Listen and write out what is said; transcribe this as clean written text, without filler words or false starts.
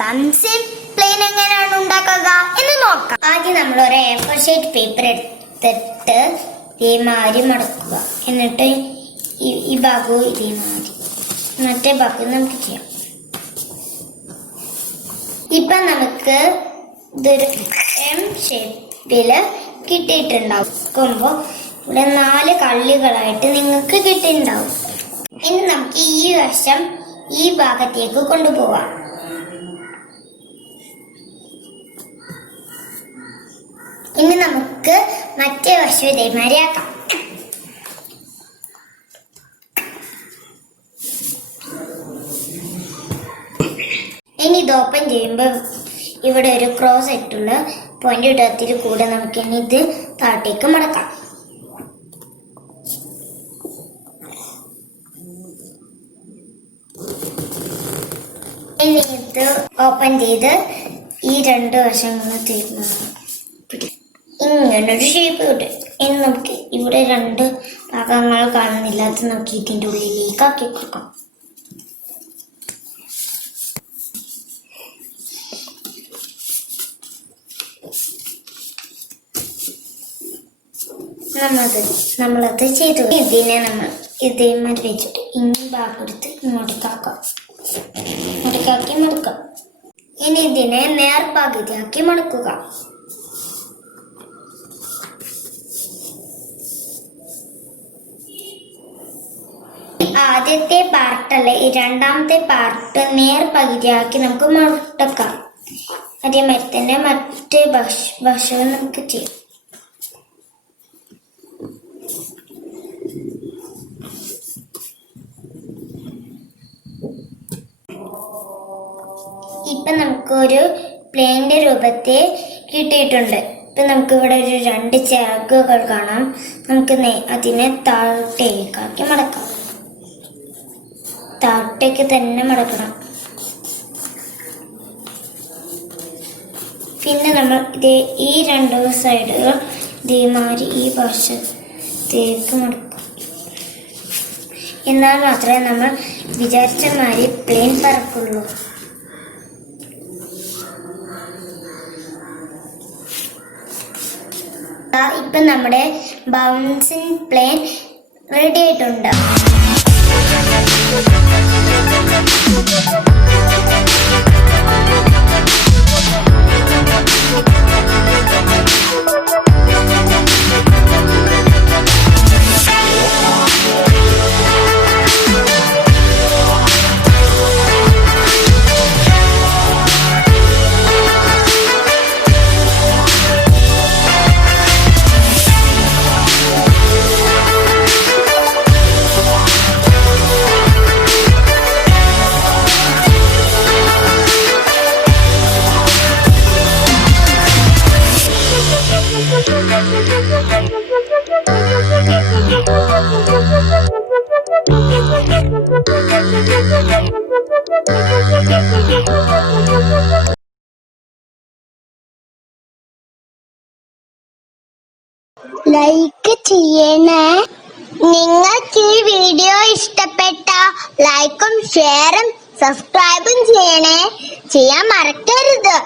Bouncing plain എങ്ങനെയാണ് ഉണ്ടാക്കുക എന്ന് നോക്കാം. ആദ്യം നമ്മൾ ഒരു A4 ഷീറ്റ് പേപ്പർ എടുത്തിട്ട് ഇതേമാതിരി മടക്കുക. എന്നിട്ട് ഈ ഭാഗവും ഇതേമാതിരി മറ്റേ ഭാഗവും നമുക്ക് ചെയ്യാം. ഇപ്പൊ നമുക്ക് ഇതൊരു M ഷേപ്പില് കിട്ടിയിട്ടുണ്ടാവും. ഇവിടെ 4 കള്ളികളായിട്ട് നിങ്ങൾക്ക് കിട്ടിയിട്ടുണ്ടാവും. ഇനി നമുക്ക് ഈ വശം ഈ ഭാഗത്തേക്ക് കൊണ്ടുപോവാം. ഇനി നമുക്ക് മറ്റേ വശം ഇതേമാതിരി ആക്കാം. ഇനി ഇത് ഓപ്പൺ ചെയ്യുമ്പോൾ ഇവിടെ ഒരു ക്രോസ് ആയിട്ടുള്ള പോയിന്റ് ഇടത്തിൽ കൂടെ നമുക്ക് ഇനി ഇത് താഴത്തേക്ക് മടക്കാം. ഇനി ഇത് ഓപ്പൺ ചെയ്ത് ഈ 2 വശങ്ങളും ഇങ്ങനൊരു ഷേപ്പ് കിട്ടും. ഇനി നമുക്ക് ഇവിടെ 2 ഭാഗങ്ങൾ കാണുന്നില്ല, അത് നമുക്ക് ഇതിൻ്റെ ഉള്ളിലേക്ക് ആക്കി കൊടുക്കാം. നമ്മളത് ചെയ്തു. ഇതിനെ നമ്മൾ ഇതേമാതിരി വെച്ചിട്ട് ഇനി ഭാഗം എടുത്ത് ഇങ്ങോട്ടേക്കാക്കാം. ഇങ്ങോട്ടേക്കാക്കി മടക്കാം. ഇനി ഇതിനെ നേർപകുതിയാക്കി മടക്കുക. ആദ്യത്തെ പാർട്ടല്ല, ഈ 2ാമത്തെ പാർട്ട് നേർപകുതിയാക്കി നമുക്ക് മടക്കാം. അതേമാതിരി തന്നെ മറ്റേ വശവും നമുക്ക് ചെയ്യാം. ഇപ്പൊ നമുക്കൊരു പ്ലെയിന്റെ രൂപത്തെ കിട്ടിയിട്ടുണ്ട്. ഇപ്പൊ നമുക്ക് ഇവിടെ ഒരു 2 ചിറകുകൾ കാണാം. നമുക്ക് അതിനെ താഴത്തേക്കാക്കി മടക്കാം. താഴത്തേക്ക് തന്നെ മടക്കണം. പിന്നെ നമ്മൾ ഈ 2 സൈഡുകൾ ഇതേമാതിരി ഈ വശത്തേക്ക് മടക്കും. എന്നാൽ മാത്രമേ നമ്മൾ വിചാരിച്ച മാതിരി പ്ലെയിൻ പറക്കുള്ളൂ. ഇപ്പൊ നമ്മുടെ ബൗൺസിങ് പ്ലെയിൻ റെഡി ആയിട്ടുണ്ട്. ലൈക്ക് ചെയ്യണേ. നിങ്ങൾക്ക് ഈ വീഡിയോ ഇഷ്ടപ്പെട്ട ലൈക്കും ഷെയറും സബ്സ്ക്രൈബും ചെയ്യാൻ മറക്കരുത്.